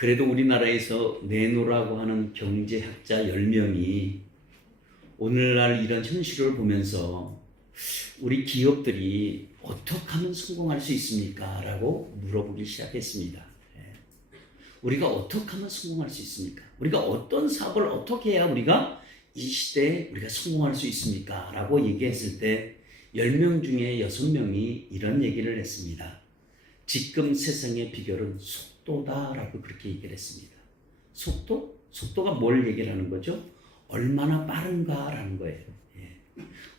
그래도 우리나라에서 내노라고 하는 경제학자 10명이 오늘날 이런 현실을 보면서 우리 기업들이 어떻게 하면 성공할 수 있습니까? 라고 물어보기 시작했습니다. 우리가 어떻게 하면 성공할 수 있습니까? 우리가 어떤 사업을 어떻게 해야 우리가 이 시대에 우리가 성공할 수 있습니까? 라고 얘기했을 때 10명 중에 6명이 이런 얘기를 했습니다. 지금 세상의 비결은 속도다라고 그렇게 얘기를 했습니다. 속도? 속도가 뭘 얘기를 하는 거죠? 얼마나 빠른가라는 거예요.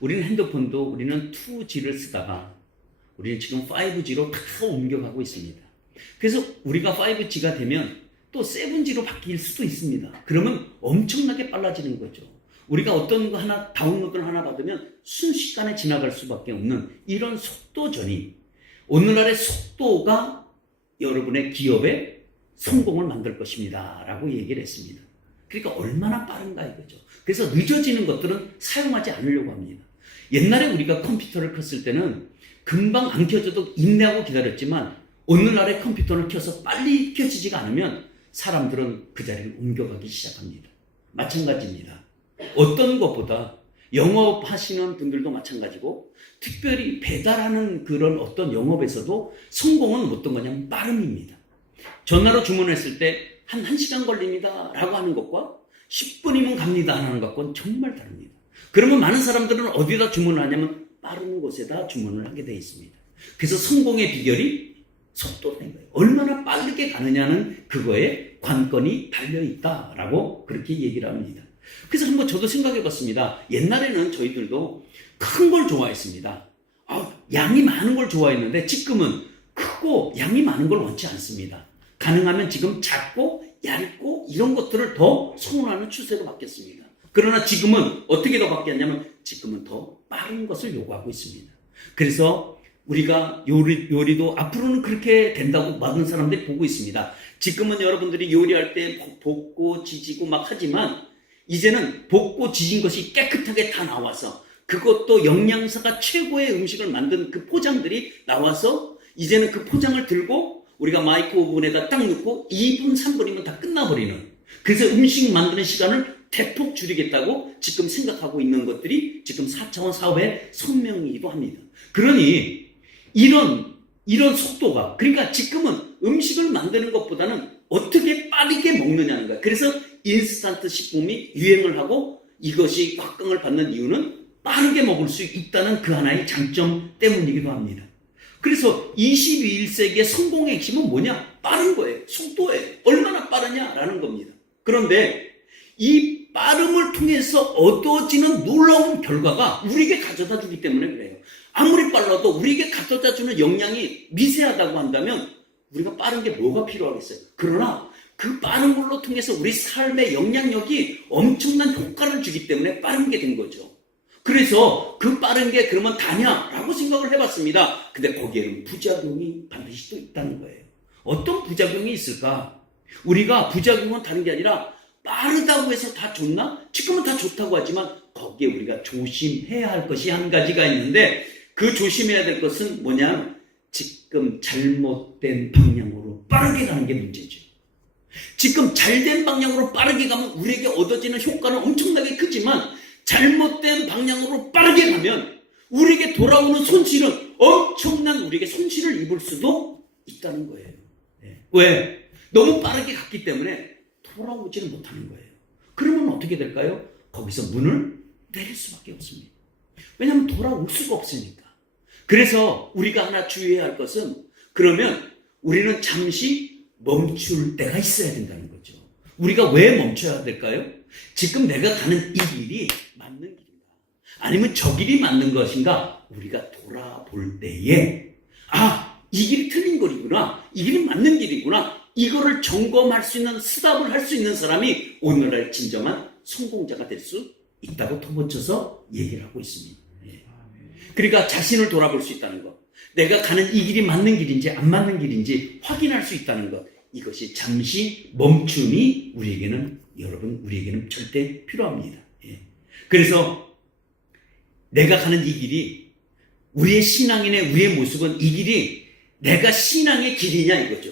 우리는 핸드폰도 우리는 2G를 쓰다가 우리는 지금 5G로 다 옮겨가고 있습니다. 그래서 우리가 5G가 되면 또 7G로 바뀔 수도 있습니다. 그러면 엄청나게 빨라지는 거죠. 우리가 어떤 거 하나 다운로드를 하나 받으면 순식간에 지나갈 수밖에 없는 이런 속도전이 오늘날의 속도가 여러분의 기업의 성공을 만들 것입니다. 라고 얘기를 했습니다. 그러니까 얼마나 빠른가 이거죠. 그래서 늦어지는 것들은 사용하지 않으려고 합니다. 옛날에 우리가 컴퓨터를 켰을 때는 금방 안 켜져도 인내하고 기다렸지만 오늘날의 컴퓨터를 켜서 빨리 켜지지가 않으면 사람들은 그 자리를 옮겨가기 시작합니다. 마찬가지입니다. 어떤 것보다 영업하시는 분들도 마찬가지고 특별히 배달하는 그런 어떤 영업에서도 성공은 어떤 거냐면 빠름입니다. 전화로 주문했을 때 한 1시간 걸립니다 라고 하는 것과 10분이면 갑니다 하는 것과는 정말 다릅니다. 그러면 많은 사람들은 어디다 주문을 하냐면 빠른 곳에다 주문을 하게 되어 있습니다. 그래서 성공의 비결이 속도인 거예요. 얼마나 빠르게 가느냐는 그거에 관건이 달려있다라고 그렇게 얘기를 합니다. 그래서 한번 저도 생각해 봤습니다. 옛날에는 저희들도 큰 걸 좋아했습니다. 양이 많은 걸 좋아했는데 지금은 크고 양이 많은 걸 원치 않습니다. 가능하면 지금 작고 얇고 이런 것들을 더 선호하는 추세로 바뀌었습니다. 그러나 지금은 어떻게 더 바뀌었냐면 지금은 더 빠른 것을 요구하고 있습니다. 그래서 우리가 요리도 앞으로는 그렇게 된다고 많은 사람들이 보고 있습니다. 지금은 여러분들이 요리할 때 볶고 지지고 막 하지만 이제는 볶고 지진 것이 깨끗하게 다 나와서 그것도 영양사가 최고의 음식을 만든 그 포장들이 나와서 이제는 그 포장을 들고 우리가 마이크로 오븐에다 딱 넣고 2분, 3분이면 다 끝나버리는 그래서 음식 만드는 시간을 대폭 줄이겠다고 지금 생각하고 있는 것들이 지금 4차원 사업의 성명이기도 합니다. 그러니 이런 속도가 그러니까 지금은 음식을 만드는 것보다는 어떻게 빠르게 먹느냐는 거야. 그래서 인스턴트 식품이 유행을 하고 이것이 곽광을 받는 이유는 빠르게 먹을 수 있다는 그 하나의 장점 때문이기도 합니다. 그래서 21세기의 성공의 핵심은 뭐냐? 빠른 거예요. 속도예요. 얼마나 빠르냐라는 겁니다. 그런데 이 빠름을 통해서 얻어지는 놀라운 결과가 우리에게 가져다 주기 때문에 그래요. 아무리 빨라도 우리에게 가져다 주는 영향이 미세하다고 한다면 우리가 빠른 게 뭐가 필요하겠어요? 그러나 그 빠른 걸로 통해서 우리 삶의 영향력이 엄청난 효과를 주기 때문에 빠른 게 된 거죠. 그래서 그 빠른 게 그러면 다냐라고 생각을 해봤습니다. 근데 거기에는 부작용이 반드시 또 있다는 거예요. 어떤 부작용이 있을까? 우리가 부작용은 다른 게 아니라 빠르다고 해서 다 좋나? 지금은 다 좋다고 하지만 거기에 우리가 조심해야 할 것이 한 가지가 있는데 그 조심해야 될 것은 뭐냐? 지금 잘못된 방향으로 빠르게 가는 게 문제죠. 지금 잘된 방향으로 빠르게 가면 우리에게 얻어지는 효과는 엄청나게 크지만 잘못된 방향으로 빠르게 가면 우리에게 돌아오는 손실은 엄청난 우리에게 손실을 입을 수도 있다는 거예요. 왜? 너무 빠르게 갔기 때문에 돌아오지는 못하는 거예요. 그러면 어떻게 될까요? 거기서 문을 내릴 수밖에 없습니다. 왜냐하면 돌아올 수가 없으니까. 그래서 우리가 하나 주의해야 할 것은 그러면 우리는 잠시 멈출 때가 있어야 된다는 거죠. 우리가 왜 멈춰야 될까요? 지금 내가 가는 이 길이 맞는 길인가? 아니면 저 길이 맞는 것인가? 우리가 돌아볼 때에 이 길이 틀린 거리구나. 이 길이 맞는 길이구나. 이거를 점검할 수 있는 스탑을 할 수 있는 사람이 오늘날 진정한 성공자가 될 수 있다고 토붙여서 얘기를 하고 있습니다. 그러니까 자신을 돌아볼 수 있다는 것. 내가 가는 이 길이 맞는 길인지 안 맞는 길인지 확인할 수 있다는 것. 이것이 잠시 멈춤이 우리에게는 절대 필요합니다. 그래서 내가 가는 이 길이 우리의 신앙인의 우리의 모습은 이 길이 내가 신앙의 길이냐 이거죠.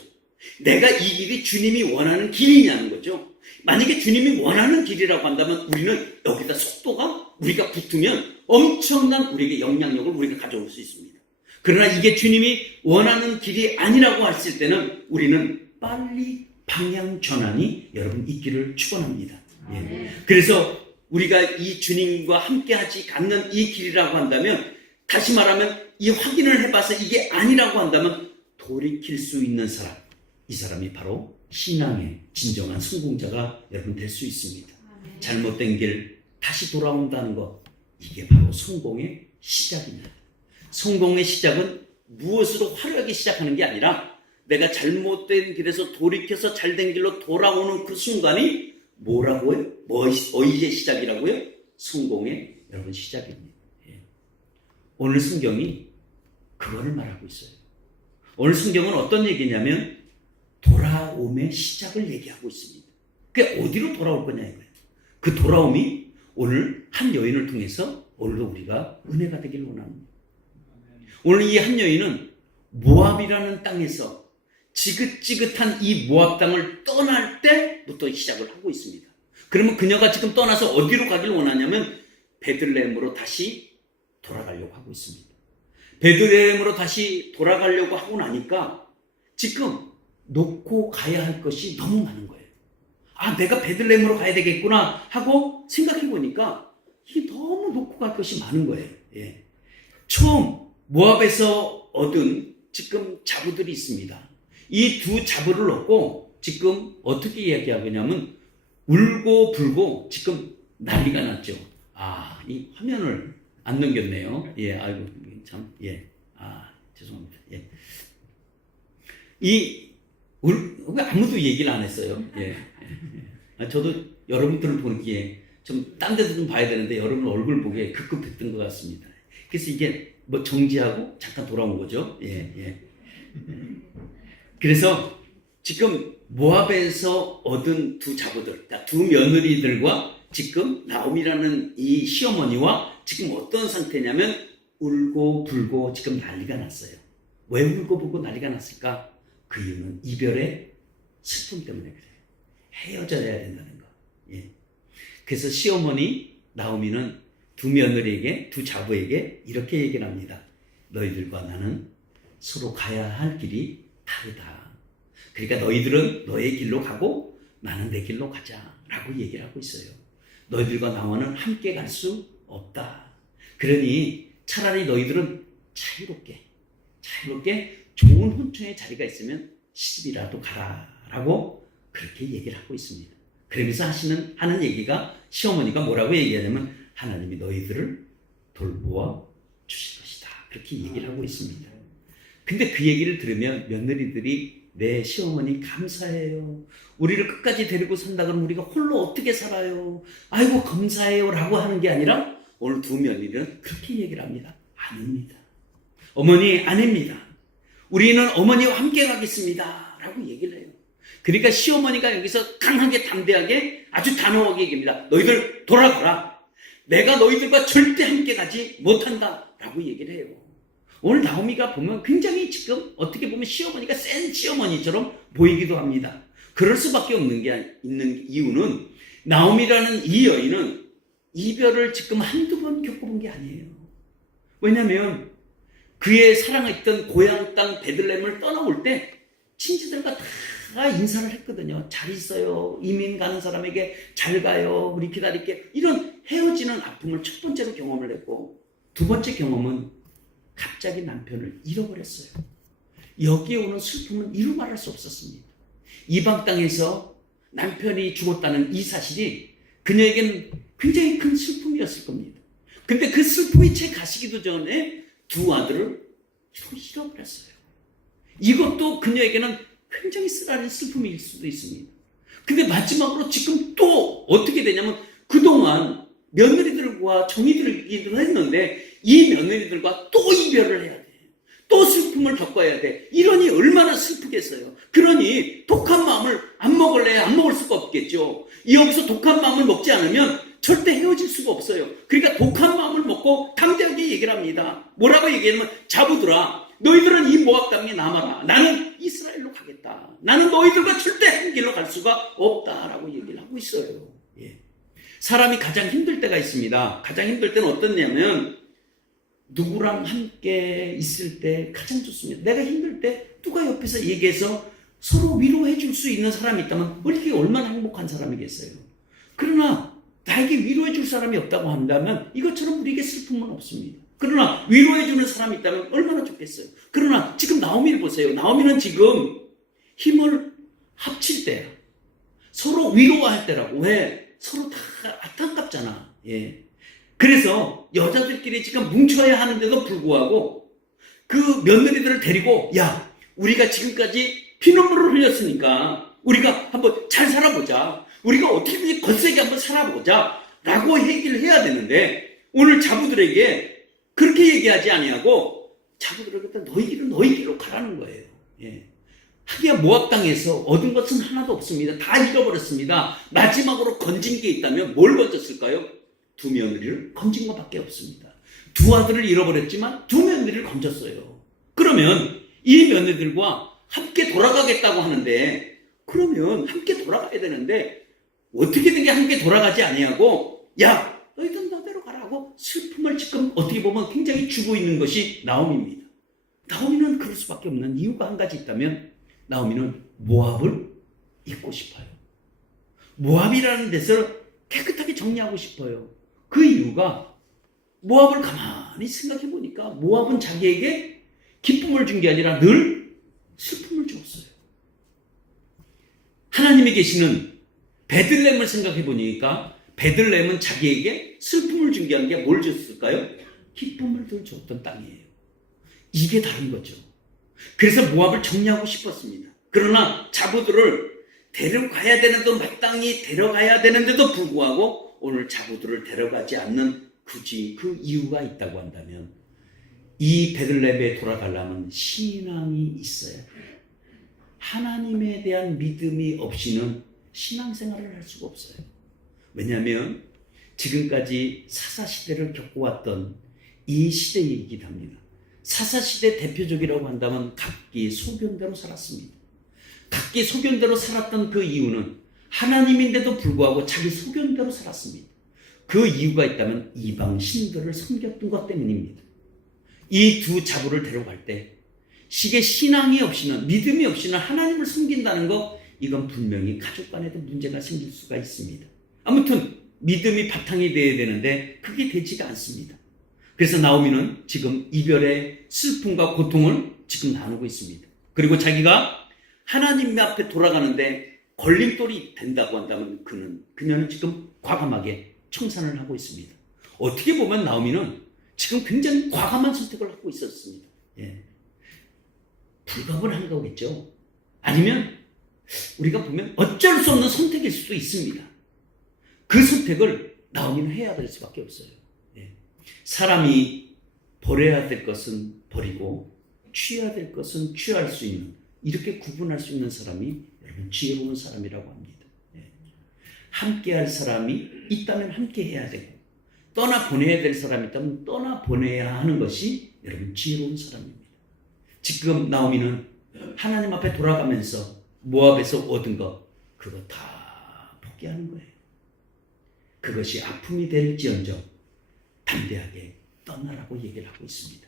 내가 이 길이 주님이 원하는 길이냐는 거죠. 만약에 주님이 원하는 길이라고 한다면 우리는 여기다 속도가 우리가 붙으면 엄청난 우리에게 영향력을 우리가 가져올 수 있습니다. 그러나 이게 주님이 원하는 길이 아니라고 했을 때는 우리는 빨리 방향 전환이 여러분 있기를 축원합니다. 예. 그래서 우리가 이 주님과 함께하지 않는 이 길이라고 한다면, 다시 말하면 이 확인을 해봐서 이게 아니라고 한다면 돌이킬 수 있는 사람, 이 사람이 바로 신앙의 진정한 성공자가 여러분 될 수 있습니다. 잘못된 길 다시 돌아온다는 것, 이게 바로 성공의 시작입니다. 성공의 시작은 무엇으로 화려하게 시작하는 게 아니라 내가 잘못된 길에서 돌이켜서 잘된 길로 돌아오는 그 순간이 뭐라고요? 어디의 시작이라고요? 성공의 여러분 시작입니다. 예. 오늘 성경이 그거를 말하고 있어요. 오늘 성경은 어떤 얘기냐면 돌아옴의 시작을 얘기하고 있습니다. 그게 어디로 돌아올 거냐 이거예요. 그 돌아옴이 오늘 한 여인을 통해서 오늘도 우리가 은혜가 되길 원합니다. 오늘 이 한 여인은 모압이라는 땅에서 지긋지긋한 이 모압 땅을 떠날 때부터 시작을 하고 있습니다. 그러면 그녀가 지금 떠나서 어디로 가길 원하냐면 베들레헴으로 다시 돌아가려고 하고 있습니다. 베들레헴으로 다시 돌아가려고 하고 나니까 지금 놓고 가야 할 것이 너무 많은 거예요. 아, 내가 베들레헴으로 가야 되겠구나 하고 생각해 보니까 이게 너무 놓고 갈 것이 많은 거예요. 예. 처음 모압에서 얻은 지금 자부들이 있습니다. 이 두 자부를 얻고 지금 어떻게 이야기하냐면 울고 불고 지금 난리가 났죠. 아, 이 화면을 안 넘겼네요. 예, 아이고 참, 예, 아 죄송합니다. 예, 왜 아무도 얘기를 안 했어요. 예, 저도 여러분들을 보기에 좀 딴 데도 좀 봐야 되는데 여러분 얼굴 보기에 급급했던 것 같습니다. 그래서 이게 뭐 정지하고 잠깐 돌아온 거죠. 예, 예. 그래서 지금 모압에서 얻은 두 자부들, 두 며느리들과 지금 나옴이라는 이 시어머니와 지금 어떤 상태냐면 울고 불고 지금 난리가 났어요. 왜 울고 불고 난리가 났을까? 그 이유는 이별의 슬픔 때문에 그래요. 헤어져야 된다는 거. 예. 그래서 시어머니 나오미는 두 며느리에게, 두 자부에게 이렇게 얘기를 합니다. 너희들과 나는 서로 가야 할 길이 다르다. 그러니까 너희들은 너의 길로 가고 나는 내 길로 가자라고 얘기를 하고 있어요. 너희들과 나와는 함께 갈 수 없다. 그러니 차라리 너희들은 자유롭게 좋은 혼처의 자리가 있으면 시집이라도 가라라고 그렇게 얘기를 하고 있습니다. 그러면서 하는 얘기가 시어머니가 뭐라고 얘기하냐면 하나님이 너희들을 돌보아 주실 것이다. 그렇게 얘기를 하고 있습니다. 근데 그 얘기를 들으면 며느리들이 네 시어머니 감사해요. 우리를 끝까지 데리고 산다 그러면 우리가 홀로 어떻게 살아요. 아이고 감사해요 라고 하는 게 아니라 오늘 두 며느리는 그렇게 얘기를 합니다. 아닙니다. 어머니 아닙니다. 우리는 어머니와 함께 가겠습니다 라고 얘기를 해요. 그러니까 시어머니가 여기서 강하게 담대하게 아주 단호하게 얘기합니다. 너희들 돌아가라. 내가 너희들과 절대 함께 가지 못한다 라고 얘기를 해요. 오늘 나오미가 보면 굉장히 지금 어떻게 보면 시어머니가 센 시어머니처럼 보이기도 합니다. 그럴 수밖에 없는 게 있는 이유는 나오미라는 이 여인은 이별을 지금 한두 번 겪어본 게 아니에요. 왜냐하면 그의 사랑했던 고향 땅 베들레헴을 떠나올 때 친지들과 다 인사를 했거든요. 잘 있어요. 이민 가는 사람에게 잘 가요. 우리 기다릴게. 이런 헤어지는 아픔을 첫 번째로 경험을 했고, 두 번째 경험은 갑자기 남편을 잃어버렸어요. 여기에 오는 슬픔은 이루 말할 수 없었습니다. 이방 땅에서 남편이 죽었다는 이 사실이 그녀에게는 굉장히 큰 슬픔이었을 겁니다. 근데 그 슬픔이 채 가시기도 전에 두 아들을 잃어버렸어요. 이것도 그녀에게는 굉장히 쓰라린 슬픔일 수도 있습니다. 근데 마지막으로 지금 또 어떻게 되냐면 그동안 며느리들과 정이들을 했는데 이 며느리들과 또 이별을 해야 돼. 또 슬픔을 겪어야 돼. 이러니 얼마나 슬프겠어요. 그러니 독한 마음을 안 먹을래? 안 먹을 수가 없겠죠. 여기서 독한 마음을 먹지 않으면 절대 헤어질 수가 없어요. 그러니까 독한 마음을 먹고 담대하게 얘기를 합니다. 뭐라고 얘기하면 자부들아, 너희들은 이 모압 땅에 남아라. 나는 이스라엘로 가겠다. 나는 너희들과 절대 한 길로 갈 수가 없다라고 얘기를 하고 있어요. 예. 사람이 가장 힘들 때가 있습니다. 가장 힘들 때는 어떻냐면 누구랑 함께 있을 때 가장 좋습니다. 내가 힘들 때 누가 옆에서 얘기해서 서로 위로해 줄 수 있는 사람이 있다면 우리가 얼마나 행복한 사람이겠어요. 그러나 나에게 위로해 줄 사람이 없다고 한다면 이것처럼 우리에게 슬픔은 없습니다. 그러나 위로해 주는 사람이 있다면 얼마나 좋겠어요. 그러나 지금 나오미를 보세요. 나오미는 지금 힘을 합칠 때야. 서로 위로할 때라고. 왜? 서로 다 안타깝잖아. 예. 그래서 여자들끼리 지금 뭉쳐야 하는데도 불구하고 그 며느리들을 데리고 야, 우리가 지금까지 피눈물을 흘렸으니까 우리가 한번 잘 살아보자. 우리가 어떻게든지 거세게 한번 살아보자 라고 얘기를 해야 되는데 오늘 자부들에게 그렇게 얘기하지 아니하고 자부들에게 너희 길은 너희 길로 가라는 거예요. 예. 하기야 모압 땅에서 얻은 것은 하나도 없습니다. 다 잃어버렸습니다. 마지막으로 건진 게 있다면 뭘 건졌을까요? 두 며느리를 건진 것밖에 없습니다. 두 아들을 잃어버렸지만 두 며느리를 건졌어요. 그러면 이 며느리들과 함께 돌아가겠다고 하는데 그러면 함께 돌아가야 되는데 어떻게 된 게 함께 돌아가지 아니하고 야 너희들 너대로 가라고 슬픔을 지금 어떻게 보면 굉장히 주고 있는 것이 나오미입니다. 나오미는 그럴 수밖에 없는 이유가 한 가지 있다면 나오미는 모압을 잊고 싶어요. 모압이라는 데서 깨끗하게 정리하고 싶어요. 그 이유가 모압을 가만히 생각해 보니까 모압은 자기에게 기쁨을 준 게 아니라 늘 슬픔을 주었어요. 하나님이 계시는 베들레헴을 생각해 보니까 베들레헴은 자기에게 슬픔을 준 게 아니라 뭘 줬을까요? 기쁨을 늘 줬던 땅이에요. 이게 다른 거죠. 그래서 모압을 정리하고 싶었습니다. 그러나 자부들을 데려가야 되는데도 마땅히 데려가야 되는데도 불구하고 오늘 자부들을 데려가지 않는 굳이 그 이유가 있다고 한다면 이 베들레헴에 돌아가려면 신앙이 있어야 돼요. 하나님에 대한 믿음이 없이는 신앙생활을 할 수가 없어요. 왜냐하면 지금까지 사사시대를 겪어왔던 이 시대이기도 합니다. 사사시대 대표적이라고 한다면 각기 소견대로 살았습니다. 각기 소견대로 살았던 그 이유는 하나님인데도 불구하고 자기 소견대로 살았습니다. 그 이유가 있다면 이방 신들을 섬겼던 것 때문입니다. 이 두 자부를 데려갈 때 시계 신앙이 없이는 믿음이 없이는 하나님을 섬긴다는 것 이건 분명히 가족 간에도 문제가 생길 수가 있습니다. 아무튼 믿음이 바탕이 되어야 되는데 그게 되지가 않습니다. 그래서 나오미는 지금 이별의 슬픔과 고통을 지금 나누고 있습니다. 그리고 자기가 하나님 앞에 돌아가는데 걸림돌이 된다고 한다면 그녀는 지금 과감하게 청산을 하고 있습니다. 어떻게 보면 나오미는 지금 굉장히 과감한 선택을 하고 있었습니다. 예. 불가분을 한 거겠죠. 아니면 우리가 보면 어쩔 수 없는 선택일 수도 있습니다. 그 선택을 나오미는 해야 될 수밖에 없어요. 예. 사람이 버려야 될 것은 버리고 취해야 될 것은 취할 수 있는 이렇게 구분할 수 있는 사람이 여러분 지혜로운 사람이라고 합니다. 예. 함께 할 사람이 있다면 함께 해야 되고 떠나 보내야 될 사람이 있다면 떠나 보내야 하는 것이 여러분 지혜로운 사람입니다. 지금 나오미는 하나님 앞에 돌아가면서 모압에서 얻은 것 그거 다 포기하는 거예요. 그것이 아픔이 될지언정 담대하게 떠나라고 얘기를 하고 있습니다.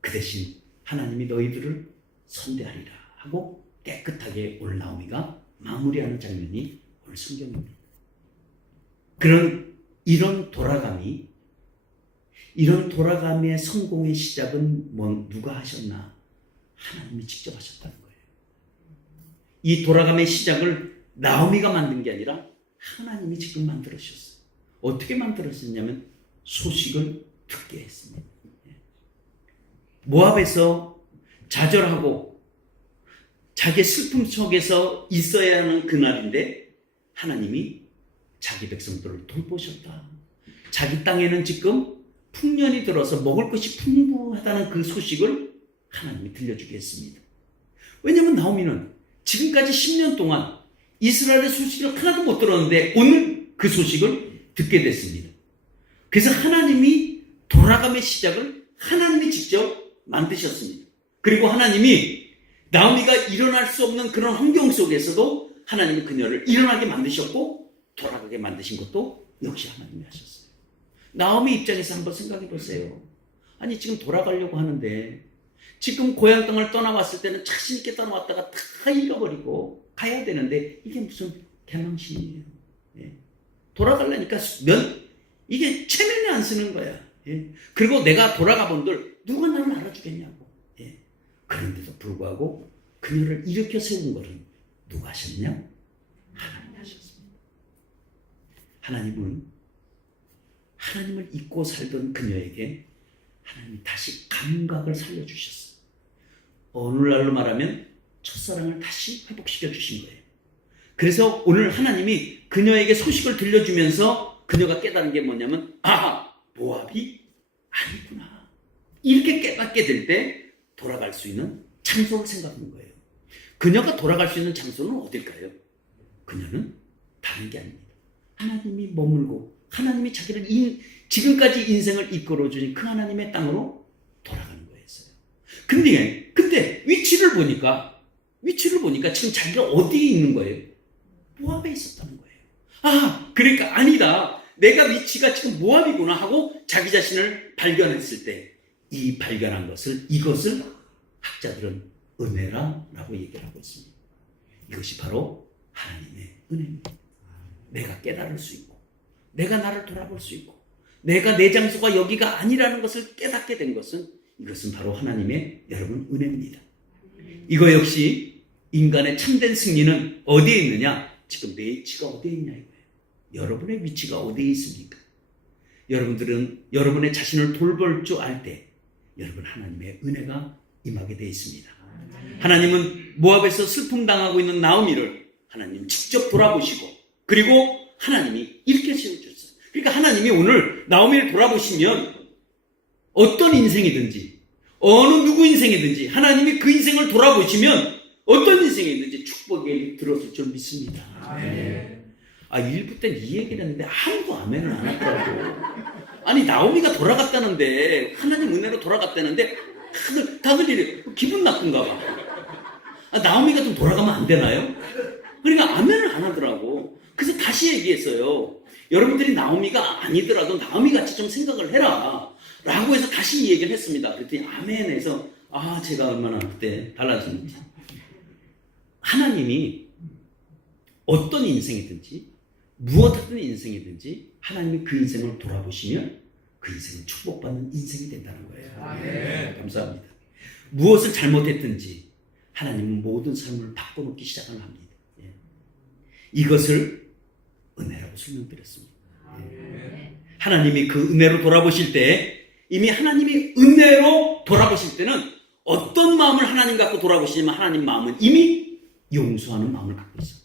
그 대신 하나님이 너희들을 선대하리라 하고 깨끗하게 오늘 나오미가 마무리하는 장면이 오늘 성경입니다. 이런 돌아감의 성공의 시작은 누가 하셨나? 하나님이 직접 하셨다는 거예요. 이 돌아감의 시작을 나오미가 만든 게 아니라 하나님이 지금 만들어주셨어요. 어떻게 만들어주셨냐면 소식을 듣게 했습니다. 모압에서 좌절하고 자기의 슬픔 속에서 있어야 하는 그날인데 하나님이 자기 백성들을 돌보셨다. 자기 땅에는 지금 풍년이 들어서 먹을 것이 풍부하다는 그 소식을 하나님이 들려주게 했습니다. 왜냐하면 나오미는 지금까지 10년 동안 이스라엘의 소식을 하나도 못 들었는데 오늘 그 소식을 듣게 됐습니다. 그래서 하나님이 돌아감의 시작을 하나님이 직접 만드셨습니다. 그리고 하나님이 나오미가 일어날 수 없는 그런 환경 속에서도 하나님이 그녀를 일어나게 만드셨고 돌아가게 만드신 것도 역시 하나님이 하셨어요. 나오미 입장에서 한번 생각해 보세요. 아니 지금 돌아가려고 하는데 지금 고향 땅을 떠나왔을 때는 자신 있게 떠나왔다가 다 잃어버리고 가야 되는데 이게 무슨 개망신이에요. 예. 돌아가려니까 이게 체면이 안 쓰는 거야. 예. 그리고 내가 돌아가 본들 누가 나를 알아주겠냐고. 예. 그런데도 불구하고 그녀를 일으켜 세운 것은 누가 하셨냐? 하나님이 하셨습니다. 하나님을 잊고 살던 그녀에게 하나님이 다시 감각을 살려주셨어요. 오늘날로 말하면 첫사랑을 다시 회복시켜 주신 거예요. 그래서 오늘 하나님이 그녀에게 소식을 들려주면서 그녀가 깨달은 게 뭐냐면 모압이 아니구나. 이렇게 깨닫게 될 때 돌아갈 수 있는 장소를 생각하는 거예요. 그녀가 돌아갈 수 있는 장소는 어딜까요? 그녀는 다른 게 아닙니다. 하나님이 머물고 하나님이 자기를 지금까지 인생을 이끌어 주신 그 하나님의 땅으로 돌아가는 거였어요. 근데 위치를 보니까 지금 자기가 어디에 있는 거예요? 모압에 있었다는 거예요. 그러니까 아니다. 내가 위치가 지금 모압이구나 하고 자기 자신을 발견했을 때 이 발견한 이것을 학자들은 은혜라고 얘기를 하고 있습니다. 이것이 바로 하나님의 은혜입니다. 내가 깨달을 수 있고 내가 나를 돌아볼 수 있고 내가 내 장소가 여기가 아니라는 것을 깨닫게 된 이것은 바로 하나님의 여러분 은혜입니다. 이거 역시 인간의 참된 승리는 어디에 있느냐? 지금 내 위치가 어디에 있냐 이거예요. 여러분의 위치가 어디에 있습니까? 여러분들은 여러분의 자신을 돌볼 줄 알 때 여러분 하나님의 은혜가 임하게 되어 있습니다. 하나님은 모압에서 슬픔 당하고 있는 나오미를 하나님 직접 돌아보시고 그리고 하나님이 이렇게 세워주셨어요. 그러니까 하나님이 오늘 나오미를 돌아보시면 어떤 인생이든지 어느 누구 인생이든지 하나님이 그 인생을 돌아보시면 어떤 인생이든지 축복이 들었을 줄 믿습니다. 일부 때는 이 얘기를 했는데 아무도 아멘을 안 하더라고. 아니 나오미가 돌아갔다는데 하나님 은혜로 돌아갔다는데 다들 이래 기분 나쁜가 봐. 나오미가 좀 돌아가면 안 되나요? 그러니까 아멘을 안 하더라고. 그래서 다시 얘기했어요. 여러분들이 나오미가 아니더라도 나오미같이 좀 생각을 해라 라고 해서 다시 이 얘기를 했습니다. 그랬더니 아멘에서 제가 얼마나 그때 달라졌는지. 하나님이 어떤 인생이든지 무엇하든 인생이든지 하나님이 그 인생을 돌아보시면 그 인생은 축복받는 인생이 된다는 거예요. 네, 감사합니다. 무엇을 잘못했든지 하나님은 모든 삶을 바꿔놓기 시작을 합니다. 이것을 은혜라고 설명드렸습니다. 하나님이 그 은혜로 돌아보실 때 이미 하나님이 은혜로 돌아보실 때는 어떤 마음을 하나님 갖고 돌아보시냐면 하나님 마음은 이미 용서하는 마음을 갖고 있어요.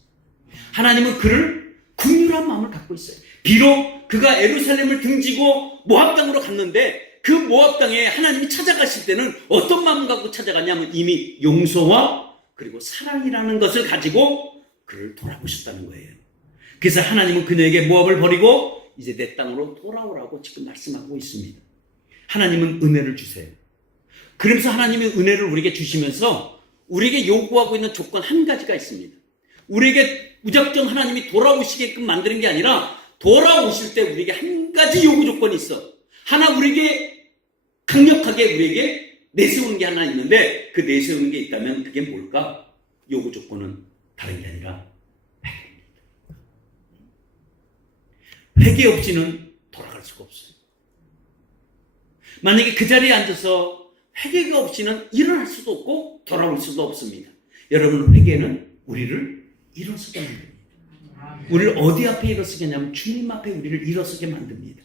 하나님은 그를 긍휼한 마음을 갖고 있어요. 비록 그가 예루살렘을 등지고 모압 땅으로 갔는데 그 모압 땅에 하나님이 찾아가실 때는 어떤 마음을 갖고 찾아가냐면 이미 용서와 그리고 사랑이라는 것을 가지고 그를 돌아보셨다는 거예요. 그래서 하나님은 그녀에게 모압을 버리고 이제 내 땅으로 돌아오라고 지금 말씀하고 있습니다. 하나님은 은혜를 주세요. 그러면서 하나님의 은혜를 우리에게 주시면서 우리에게 요구하고 있는 조건 한 가지가 있습니다. 우리에게 무작정 하나님이 돌아오시게끔 만드는 게 아니라 돌아오실 때 우리에게 한 가지 요구 조건이 있어. 하나 우리에게 강력하게 우리에게 내세우는 게 하나 있는데 그 내세우는 게 있다면 그게 뭘까? 요구 조건은 다른 게 아니라 회개 없이는 돌아갈 수가 없어요. 만약에 그 자리에 앉아서 회개가 없이는 일어날 수도 없고 돌아올 수도 없습니다. 여러분 회개는 우리를 일어서게 만듭니다. 우리를 어디 앞에 일어서게 하냐면 주님 앞에 우리를 일어서게 만듭니다.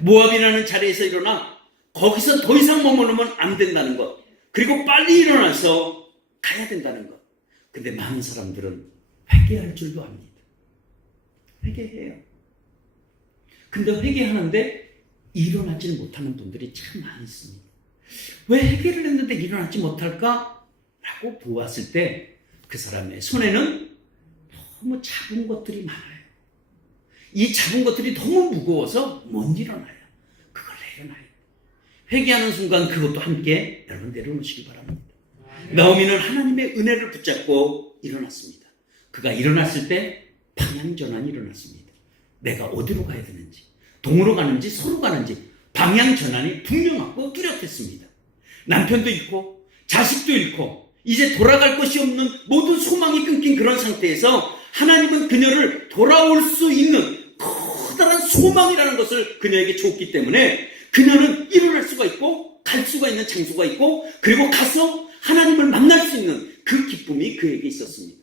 모압이라는 자리에서 일어나 거기서 더 이상 머무르면 안 된다는 것, 그리고 빨리 일어나서 가야 된다는 것. 근데 많은 사람들은 회개할 줄도 압니다. 회개해요. 근데 회개하는데 일어나지는 못하는 분들이 참 많습니다. 왜 회개를 했는데 일어나지 못할까? 라고 보았을 때 그 사람의 손에는 너무 작은 것들이 많아요. 이 작은 것들이 너무 무거워서 못 일어나요. 그걸 내려놔요. 회개하는 순간 그것도 함께 여러분 내려놓으시기 바랍니다. 나오미는 하나님의 은혜를 붙잡고 일어났습니다. 그가 일어났을 때 방향전환이 일어났습니다. 내가 어디로 가야 되는지, 동으로 가는지 서로 가는지 방향전환이 분명하고 뚜렷했습니다. 남편도 잃고 자식도 잃고 이제 돌아갈 것이 없는 모든 소망이 끊긴 그런 상태에서 하나님은 그녀를 돌아올 수 있는 커다란 소망이라는 것을 그녀에게 줬기 때문에 그녀는 일어날 수가 있고 갈 수가 있는 장소가 있고 그리고 가서 하나님을 만날 수 있는 그 기쁨이 그에게 있었습니다.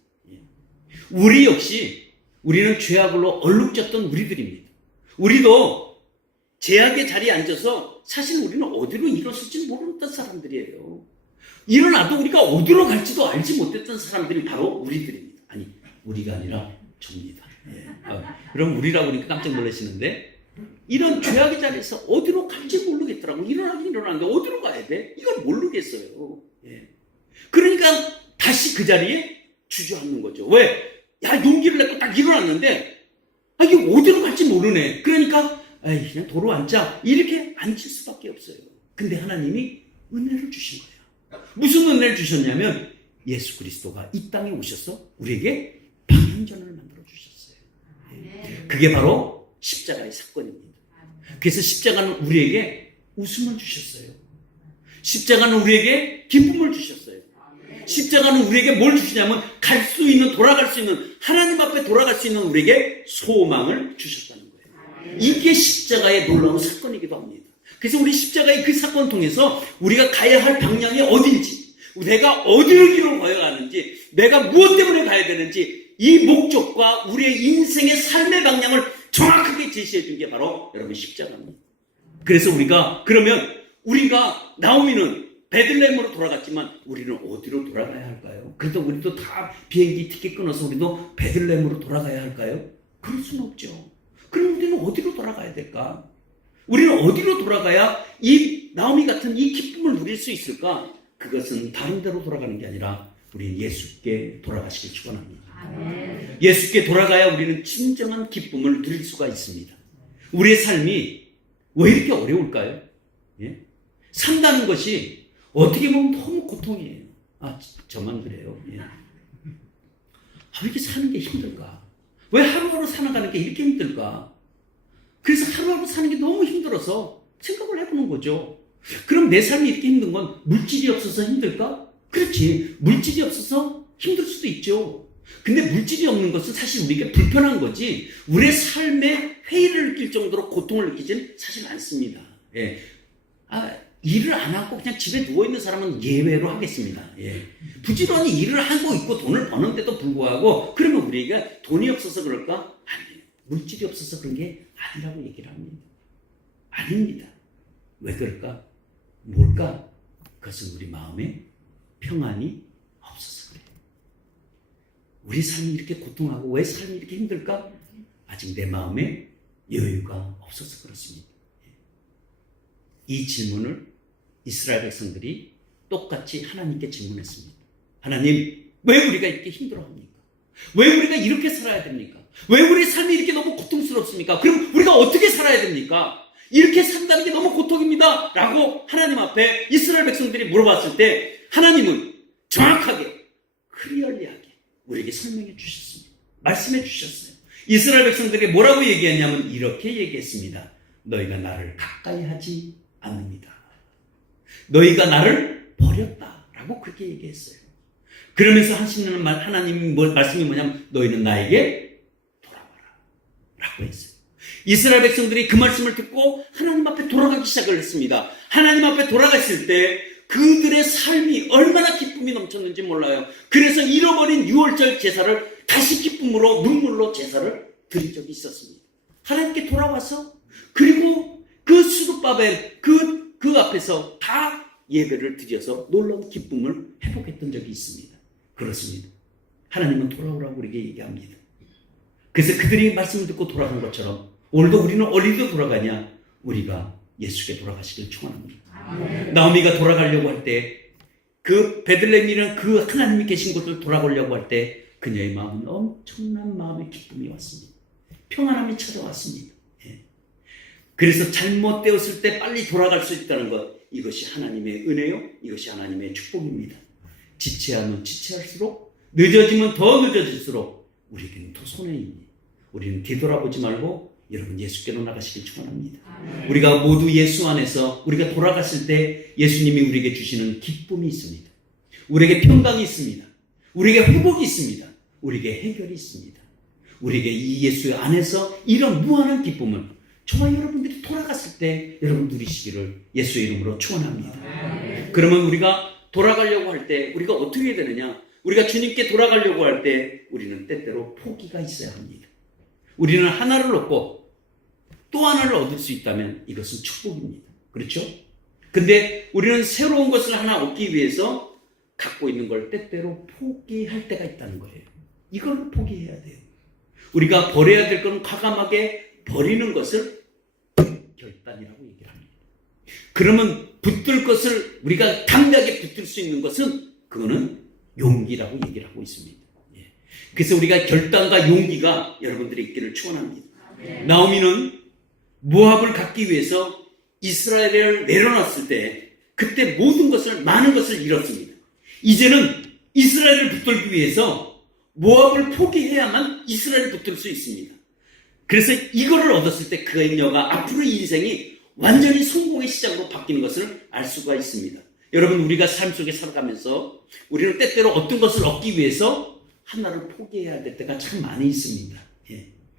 우리 역시 우리는 죄악으로 얼룩졌던 우리들입니다. 우리도 죄악의 자리에 앉아서 사실 우리는 어디로 일어설지 모르는 사람들이에요. 일어나도 우리가 어디로 갈지도 알지 못했던 사람들이 바로 우리들입니다. 아니, 우리가 아니라 접니다. 그럼 우리라고 하니까 깜짝 놀라시는데 이런 죄악의 자리에서 어디로 갈지 모르겠더라고. 일어나긴 일어나는데 어디로 가야 돼? 이걸 모르겠어요. 그러니까 다시 그 자리에 주저앉는 거죠. 왜? 야, 용기를 내고 딱 일어났는데 이게 어디로 갈지 모르네. 그러니까 그냥 도로 앉자. 이렇게 앉을 수밖에 없어요. 근데 하나님이 은혜를 주신 거예요. 무슨 은혜를 주셨냐면 예수 그리스도가 이 땅에 오셔서 우리에게 방향전환을 만들어 주셨어요. 그게 바로 십자가의 사건입니다. 그래서 십자가는 우리에게 웃음을 주셨어요. 십자가는 우리에게 기쁨을 주셨어요. 십자가는 우리에게 뭘 주시냐면 갈 수 있는, 돌아갈 수 있는, 하나님 앞에 돌아갈 수 있는 우리에게 소망을 주셨다는 거예요. 이게 십자가의 놀라운 사건이기도 합니다. 그래서 우리 십자가의 그 사건을 통해서 우리가 가야 할 방향이 어딘지, 내가 어디로 길을 가야하는지, 내가 무엇 때문에 가야 되는지 이 목적과 우리의 인생의 삶의 방향을 정확하게 제시해 준 게 바로 여러분 십자가입니다. 그래서 우리가 나오미는 베들레헴으로 돌아갔지만 우리는 어디로 돌아가야 할까요? 그래도 우리도 다 비행기 티켓 끊어서 우리도 베들레헴으로 돌아가야 할까요? 그럴 수는 없죠. 그럼 우리는 어디로 돌아가야 될까? 우리는 어디로 돌아가야 이 나오미 같은 이 기쁨을 누릴 수 있을까? 그것은 다른 데로 돌아가는 게 아니라 우리 예수께 돌아가시길 축원합니다. 예수께 돌아가야 우리는 진정한 기쁨을 누릴 수가 있습니다. 우리의 삶이 왜 이렇게 어려울까요? 산다는 것이 어떻게 보면 너무 고통이에요. 저만 그래요. 왜 이렇게 사는 게 힘들까? 왜 하루하루 살아가는 게 이렇게 힘들까? 그래서 하루하루 사는 게 너무 힘들어서 생각을 해보는 거죠. 그럼 내 삶이 이렇게 힘든 건 물질이 없어서 힘들까? 그렇지. 물질이 없어서 힘들 수도 있죠. 근데 물질이 없는 것은 사실 우리에게 불편한 거지 우리의 삶에 회의를 느낄 정도로 고통을 느끼지는 사실 않습니다. 일을 안 하고 그냥 집에 누워있는 사람은 예외로 하겠습니다. 부지런히 일을 하고 있고 돈을 버는데도 불구하고 그러면 우리가 돈이 없어서 그럴까? 아니에요. 물질이 없어서 그런 게 아니라고 얘기를 합니다. 아닙니다. 왜 그럴까? 뭘까? 그것은 우리 마음에 평안이 없어서 그래요. 우리 삶이 이렇게 고통하고 왜 삶이 이렇게 힘들까? 아직 내 마음에 여유가 없어서 그렇습니다. 이 질문을 이스라엘 백성들이 똑같이 하나님께 질문했습니다. 하나님, 왜 우리가 이렇게 힘들어합니까? 왜 우리가 이렇게 살아야 됩니까? 왜 우리 삶이 이렇게 너무 고통스럽습니까? 그럼 우리가 어떻게 살아야 됩니까? 이렇게 산다는 게 너무 고통입니다. 라고 하나님 앞에 이스라엘 백성들이 물어봤을 때 하나님은 정확하게, 클리얼리하게 우리에게 설명해 주셨습니다. 말씀해 주셨어요. 이스라엘 백성들이 뭐라고 얘기했냐면 이렇게 얘기했습니다. 너희가 나를 가까이 하지 않습니다. 너희가 나를 버렸다라고 그렇게 얘기했어요. 그러면서 하시는 말, 하나님 말씀이 뭐냐면 너희는 나에게 돌아와라 라고 했어요. 이스라엘 백성들이 그 말씀을 듣고 하나님 앞에 돌아가기 시작을 했습니다. 하나님 앞에 돌아갔을 때 그들의 삶이 얼마나 기쁨이 넘쳤는지 몰라요. 그래서 잃어버린 6월절 제사를 다시 기쁨으로 눈물로 제사를 드린 적이 있었습니다. 하나님께 돌아와서 그리고 그 수르바벨 그 앞에서 다 예배를 드려서 놀라운 기쁨을 회복했던 적이 있습니다. 그렇습니다. 하나님은 돌아오라고 우리에게 얘기합니다. 그래서 그들이 말씀을 듣고 돌아간 것처럼 오늘도 우리는 어디로 돌아가냐? 우리가 예수께 돌아가시길 축원합니다. 나오미가 돌아가려고 할 때 그 베들레헴이라는 그 하나님이 계신 곳을 돌아가려고 할 때 그녀의 마음은 엄청난 마음의 기쁨이 왔습니다. 평안함이 찾아왔습니다. 그래서 잘못되었을 때 빨리 돌아갈 수 있다는 것, 이것이 하나님의 은혜요, 이것이 하나님의 축복입니다. 지체하면 지체할수록, 늦어지면 더 늦어질수록 우리에게는 더 손해이니 우리는 뒤돌아보지 말고 여러분 예수께로 나가시길 축원합니다. 우리가 모두 예수 안에서 우리가 돌아갔을 때 예수님이 우리에게 주시는 기쁨이 있습니다. 우리에게 평강이 있습니다. 우리에게 회복이 있습니다. 우리에게 해결이 있습니다. 우리에게 이 예수 안에서 이런 무한한 기쁨을 저와 여러분들이 돌아갔을 때 여러분 누리시기를 예수의 이름으로 축원합니다. 그러면 우리가 돌아가려고 할 때 우리가 어떻게 해야 되느냐? 우리가 주님께 돌아가려고 할 때 우리는 때때로 포기가 있어야 합니다. 우리는 하나를 얻고 또 하나를 얻을 수 있다면 이것은 축복입니다. 그렇죠? 근데 우리는 새로운 것을 하나 얻기 위해서 갖고 있는 걸 때때로 포기할 때가 있다는 거예요. 이걸 포기해야 돼요. 우리가 버려야 될 것은 과감하게 버리는 것을 결단이라고 얘기를 합니다. 그러면 붙들 것을 우리가 당당하게 붙들 수 있는 것은 그거는 용기라고 얘기를 하고 있습니다. 그래서 우리가 결단과 용기가 여러분들이 있기를 축원합니다. 나오미는 모압을 갖기 위해서 이스라엘을 내려놨을 때 그때 모든 것을 많은 것을 잃었습니다. 이제는 이스라엘을 붙들기 위해서 모압을 포기해야만 이스라엘을 붙들 수 있습니다. 그래서 이거를 얻었을 때 그녀가 앞으로 인생이 완전히 성공의 시작으로 바뀌는 것을 알 수가 있습니다. 여러분 우리가 삶 속에 살아가면서 우리는 때때로 어떤 것을 얻기 위해서 하나를 포기해야 될 때가 참 많이 있습니다.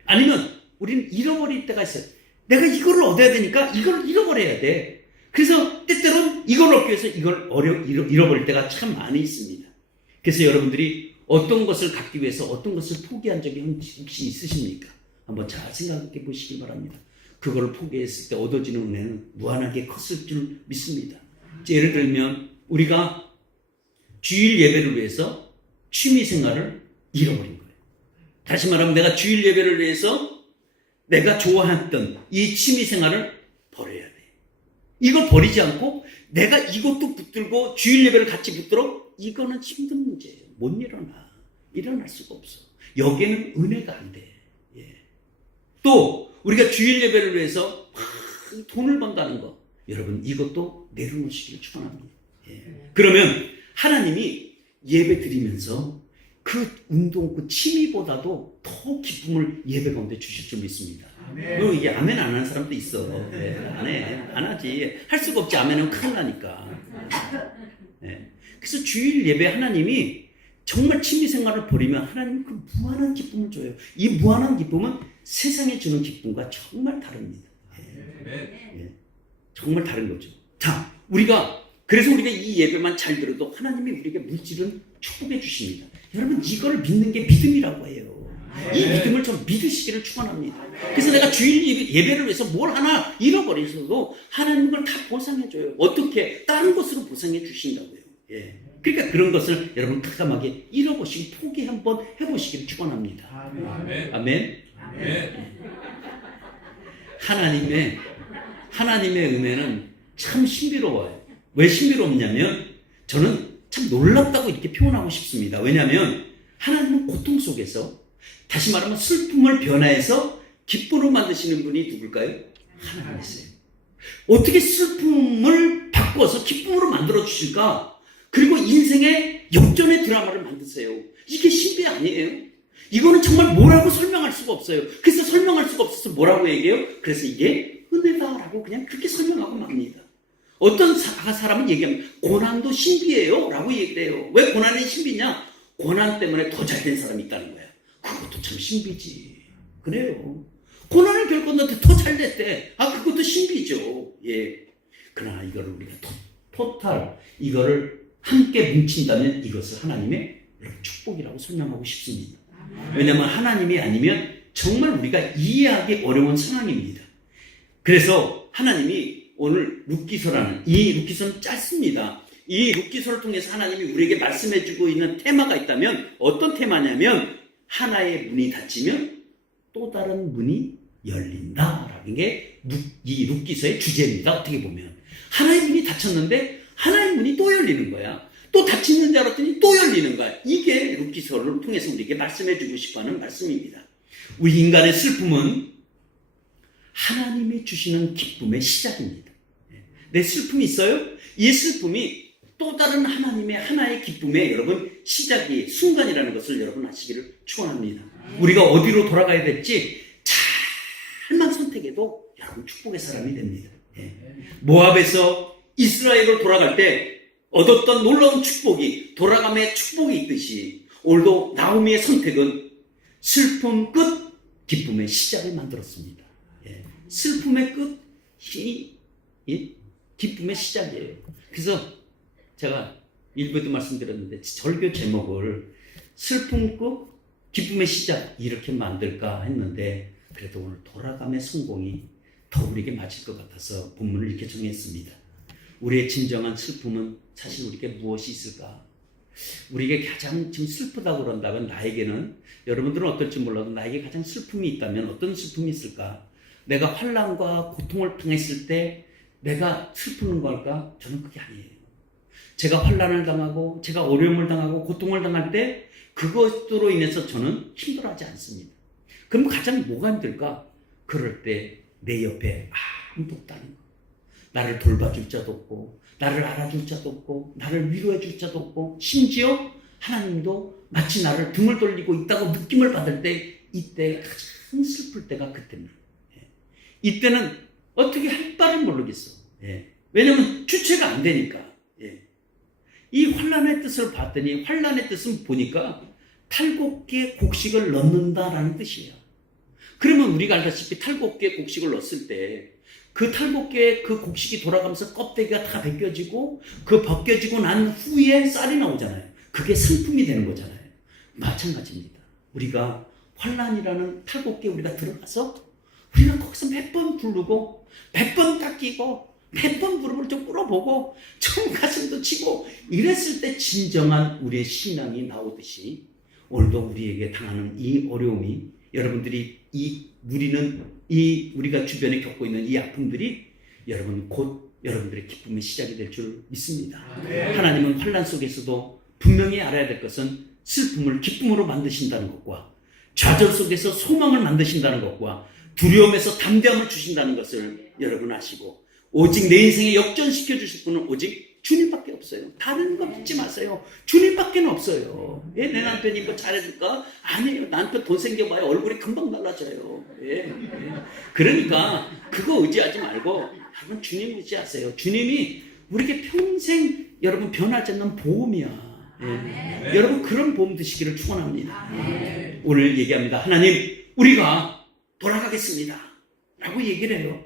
아니면 우리는 잃어버릴 때가 있어요. 내가 이거를 얻어야 되니까 이걸 잃어버려야 돼. 그래서 때때로는 이걸 얻기 위해서 이걸 잃어버릴 때가 참 많이 있습니다. 그래서 여러분들이 어떤 것을 갖기 위해서 어떤 것을 포기한 적이 혹시 있으십니까? 한번 잘 생각해 보시기 바랍니다. 그걸 포기했을 때 얻어지는 은혜는 무한하게 컸을 줄 믿습니다. 예를 들면 우리가 주일 예배를 위해서 취미 생활을 잃어버린 거예요. 다시 말하면 내가 주일 예배를 위해서 내가 좋아했던 이 취미 생활을 버려야 돼. 이걸 버리지 않고 내가 이것도 붙들고 주일 예배를 같이 붙들어? 이거는 힘든 문제예요. 못 일어날 수가 없어. 여기에는 은혜가 안 돼. 또 우리가 주일 예배를 위해서 돈을 번다는 거, 여러분 이것도 내려놓으시기를 축원합니다. 그러면 하나님이 예배 드리면서 그 운동, 그 취미보다도 더 기쁨을 예배 가운데 주실 줄 믿습니다. 이게 아멘 안 하는 사람도 있어. 안 하지. 할 수가 없지. 아멘은 큰일 나니까. 그래서 주일 예배 하나님이 정말 취미 생활을 버리면 하나님은 그 무한한 기쁨을 줘요. 이 무한한 기쁨은 세상에 주는 기쁨과 정말 다릅니다. 정말 다른 거죠. 자, 그래서 우리가 이 예배만 잘 들어도 하나님이 우리에게 물질은 축복해 주십니다. 여러분 이걸 믿는 게 믿음이라고 해요. 이 믿음을 좀 믿으시기를 축원합니다. 그래서 내가 주일 예배를 위해서 뭘 하나 잃어버리셔도 하나님 걸 다 보상해줘요. 어떻게? 다른 것으로 보상해 주신다고요. 그러니까 그런 것을 여러분 과감하게 잃어보시고 포기 한번 해보시기를 축원합니다. 아멘. 하나님의 은혜는 참 신비로워요. 왜 신비롭냐면 저는 참 놀랍다고 이렇게 표현하고 싶습니다. 왜냐하면 하나님은 고통 속에서, 다시 말하면 슬픔을 변화해서 기쁨으로 만드시는 분이 누굴까요? 하나님이세요. 어떻게 슬픔을 바꿔서 기쁨으로 만들어 주실까? 그리고 인생의 역전의 드라마를 만드세요. 이게 신비 아니에요? 이거는 정말 뭐라고 설명할 수가 없어요. 그래서 설명할 수가 없어서 뭐라고 얘기해요? 그래서 이게 은혜다라고 그냥 그렇게 설명하고 맙니다. 어떤 사람은 얘기하면 고난도 신비예요 라고 얘기를 해요. 왜 고난이 신비냐? 고난 때문에 더 잘된 사람이 있다는 거야. 그것도 참 신비지. 그래요. 고난을 겪었는데 더 잘됐대. 그것도 신비죠. 그러나 이거를 우리가 토탈 이거를 함께 뭉친다면 이것을 하나님의 축복이라고 설명하고 싶습니다. 왜냐하면 하나님이 아니면 정말 우리가 이해하기 어려운 상황입니다. 그래서 하나님이 오늘 룻기서라는, 이 룻기서는 짧습니다. 이 룻기서를 통해서 하나님이 우리에게 말씀해주고 있는 테마가 있다면 어떤 테마냐면 하나의 문이 닫히면 또 다른 문이 열린다라는 게 이 룻기서의 주제입니다. 어떻게 보면 하나의 문이 닫혔는데 하나의 문이 또 열리는 거야. 또 닫히는 줄 알았더니 또 열리는 거야. 이게 룻기서를 통해서 우리에게 말씀해주고 싶어하는 말씀입니다. 우리 인간의 슬픔은 하나님이 주시는 기쁨의 시작입니다. 내 슬픔이 있어요? 이 슬픔이 또 다른 하나님의 하나의 기쁨의 여러분 시작이 순간이라는 것을 여러분 아시기를 축원합니다. 우리가 어디로 돌아가야 될지 잘만 선택해도 여러분 축복의 사람이 됩니다. 모압에서 이스라엘로 돌아갈 때 얻었던 놀라운 축복이 돌아감의 축복이 있듯이 오늘도 나오미의 선택은 슬픔 끝 기쁨의 시작을 만들었습니다. 슬픔의 끝이 기쁨의 시작이에요. 그래서 제가 일부에도 말씀드렸는데 절교 제목을 슬픔 끝 기쁨의 시작 이렇게 만들까 했는데 그래도 오늘 돌아감의 성공이 더 우리에게 맞을 것 같아서 본문을 이렇게 정했습니다. 우리의 진정한 슬픔은 사실 우리에게 무엇이 있을까? 우리에게 가장 지금 슬프다고 그런다면 나에게는 여러분들은 어떨지 몰라도 나에게 가장 슬픔이 있다면 어떤 슬픔이 있을까? 내가 환난과 고통을 당했을 때 내가 슬프는 걸까? 저는 그게 아니에요. 제가 환난을 당하고 제가 어려움을 당하고 고통을 당할 때 그것으로 인해서 저는 힘들어하지 않습니다. 그럼 가장 뭐가 힘들까? 그럴 때 내 옆에 아무도 없다는 거. 나를 돌봐줄 자도 없고 나를 알아줄 자도 없고 나를 위로해줄 자도 없고 심지어 하나님도 마치 나를 등을 돌리고 있다고 느낌을 받을 때 이때 가장 슬플 때가 그때입니다. 이때는 어떻게 할 바를 모르겠어. 왜냐하면 주체가 안 되니까. 이 환난의 뜻을 봤더니 환난의 뜻은 보니까 탈곡기에 곡식을 넣는다라는 뜻이에요. 그러면 우리가 알다시피 탈곡기에 곡식을 넣었을 때 그 탈곡기에 그 곡식이 돌아가면서 껍데기가 다 벗겨지고 그 벗겨지고 난 후에 쌀이 나오잖아요. 그게 상품이 되는 거잖아요. 마찬가지입니다. 우리가 환난이라는 탈곡기에 우리가 들어가서 우리가 거기서 몇 번 부르고 몇 번 닦이고 몇 번 무릎을 좀 꿇어보고 좀 가슴도 치고 이랬을 때 진정한 우리의 신앙이 나오듯이 오늘도 우리에게 당하는 이 어려움이 여러분들이 우리가 주변에 겪고 있는 이 아픔들이 여러분 곧 여러분들의 기쁨의 시작이 될 줄 믿습니다. 하나님은 환난 속에서도 분명히 알아야 될 것은 슬픔을 기쁨으로 만드신다는 것과 좌절 속에서 소망을 만드신다는 것과 두려움에서 담대함을 주신다는 것을 여러분 아시고 오직 내 인생에 역전시켜 주실 분은 오직 주님밖에 없어요. 다른 거 믿지 마세요. 주님밖에 없어요. 내 남편이 뭐 잘해줄까? 아니에요. 남편 돈 생겨봐야 얼굴이 금방 달라져요. 그러니까 그거 의지하지 말고 여러분 주님 의지하세요. 주님이 우리에게 평생 여러분 변하지 않는 보험이야. 여러분 그런 보험 드시기를 축원합니다. 오늘 얘기합니다. 하나님 우리가 돌아가겠습니다 라고 얘기를 해요.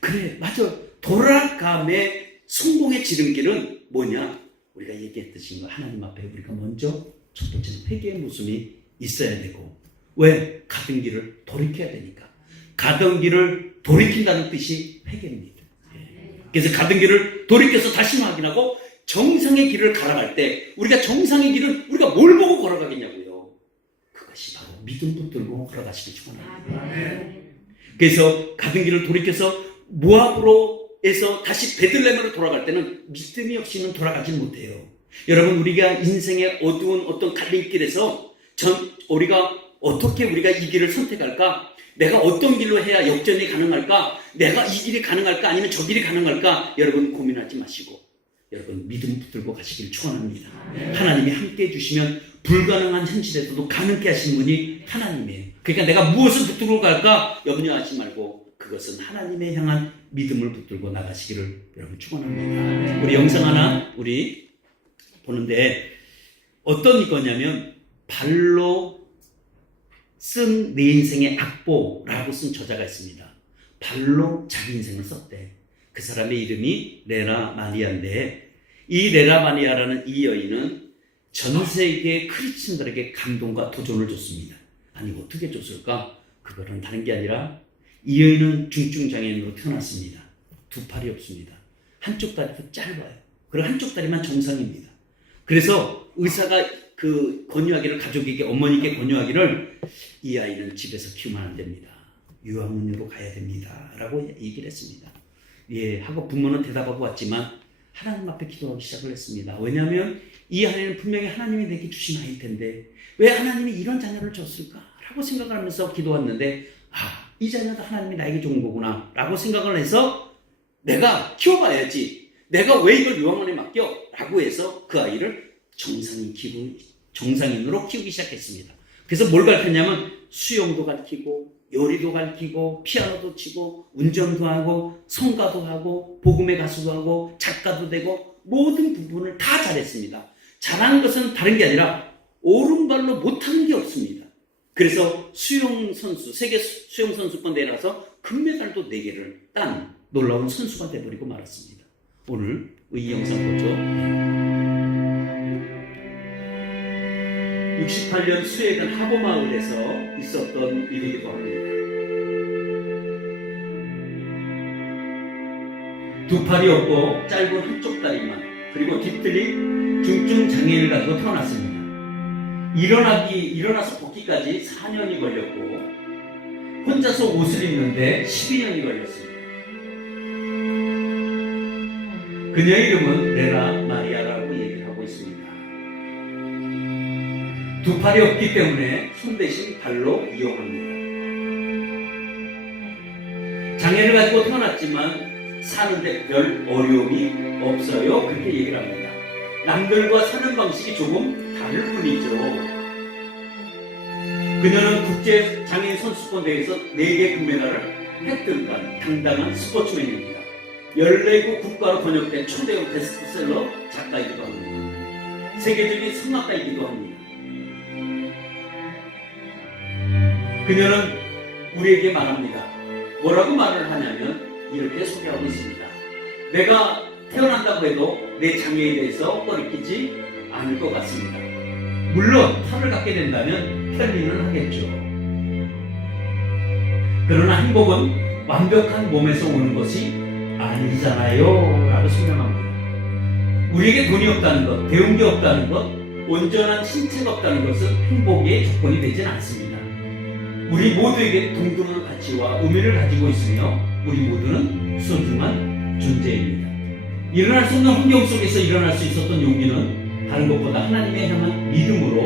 그래 맞아. 돌아감의 성공의 지름길은 뭐냐? 우리가 얘기했듯이 하나님 앞에 우리가 먼저 첫 번째는 회개의 모습이 있어야 되고 왜? 가던 길을 돌이켜야 되니까. 가던 길을 돌이킨다는 뜻이 회개입니다. 그래서 가던 길을 돌이켜서 다시 확인하고 정상의 길을 걸어갈 때 우리가 정상의 길은 우리가 뭘 보고 걸어가겠냐고요. 그것이 바로 믿음 붙들고 걸어가시기 축원합니다. 그래서 가던 길을 돌이켜서 모압으로 에서 다시 베들레헴으로 돌아갈 때는 믿음이 없이는 돌아가지 못해요. 여러분 우리가 인생의 어두운 어떤 갈림길에서 우리가 어떻게 우리가 이 길을 선택할까? 내가 어떤 길로 해야 역전이 가능할까? 내가 이 길이 가능할까? 아니면 저 길이 가능할까? 여러분 고민하지 마시고 여러분 믿음 붙들고 가시길 축원합니다. 하나님이 함께 해주시면 불가능한 현실에서도 가능케 하신 분이 하나님이에요. 그러니까 내가 무엇을 붙들고 갈까? 염려하지 말고 그것은 하나님에 향한 믿음을 붙들고 나가시기를 여러분 축원합니다. 우리 영상 하나 우리 보는데 어떤 이거냐면 발로 쓴 내 인생의 악보라고 쓴 저자가 있습니다. 발로 자기 인생을 썼대. 그 사람의 이름이 레라 마리아인데 이 레라 마리아라는 이 여인은 전 세계 크리스천들에게 감동과 도전을 줬습니다. 아니 어떻게 줬을까? 그거는 다른 게 아니라 이 여인은 중증장애인으로 태어났습니다. 두 팔이 없습니다. 한쪽 다리도 짧아요. 그리고 한쪽 다리만 정상입니다. 그래서 의사가 권유하기를 가족에게 어머니께 권유하기를 이 아이는 집에서 키우면 안 됩니다. 유학문으로 가야 됩니다. 라고 얘기를 했습니다. 하고 부모는 대답하고 왔지만 하나님 앞에 기도하기 시작을 했습니다. 왜냐하면 이 아이는 분명히 하나님이 내게 주신 아이일 텐데 왜 하나님이 이런 자녀를 줬을까? 라고 생각을 하면서 기도했는데 이 자녀도 하나님이 나에게 준 거구나 라고 생각을 해서 내가 키워봐야지. 내가 왜 이걸 요한원에 맡겨? 라고 해서 그 아이를 정상인으로 키우기 시작했습니다. 그래서 뭘 가르쳤냐면 수영도 가르치고 요리도 가르치고 피아노도 치고 운전도 하고 성가도 하고 복음의 가수도 하고 작가도 되고 모든 부분을 다 잘했습니다. 잘하는 것은 다른 게 아니라 오른발로 못하는 게 없습니다. 그래서 세계 수영선수권 대회 나서 금메달도 4개를 딴 놀라운 선수가 돼버리고 말았습니다. 오늘 이 영상 보죠. 68년 스웨덴 하버마을에서 있었던 일이기도 합니다. 두 팔이 없고 짧은 한쪽 다리만, 그리고 뒤틀리 중증 장애인을 가지고 태어났습니다. 일어나서 걷기까지 4년이 걸렸고 혼자서 옷을 입는데 12년이 걸렸습니다. 그녀의 이름은 레나 마리아라고 얘기를 하고 있습니다. 두 팔이 없기 때문에 손 대신 발로 이용합니다. 장애를 가지고 태어났지만 사는데 별 어려움이 없어요. 그렇게 얘기를 합니다. 남들과 사는 방식이 조금 다를 뿐이죠. 그녀는 국제 장애인 선수권 대회에서 4개 금메달을 획득한 당당한 스포츠맨입니다. 14개 국가로 번역된 초대형 베스트셀러 작가이기도 합니다. 세계적인 성악가이기도 합니다. 그녀는 우리에게 말합니다. 뭐라고 말을 하냐면 이렇게 소개하고 있습니다. 내가 태어난다고 해도 내 장애에 대해서 꺼리끼지 않을 것 같습니다. 물론 탈을 갖게 된다면 편리는 하겠죠. 그러나 행복은 완벽한 몸에서 오는 것이 아니잖아요 라고 설명합니다. 우리에게 돈이 없다는 것, 배운 게 없다는 것, 온전한 신체가 없다는 것은 행복의 조건이 되진 않습니다. 우리 모두에게 동등한 가치와 의미를 가지고 있으며 우리 모두는 소중한 존재입니다. 일어날 수 없는 환경 속에서 일어날 수 있었던 용기는 다른 것보다 하나님에 향한 믿음으로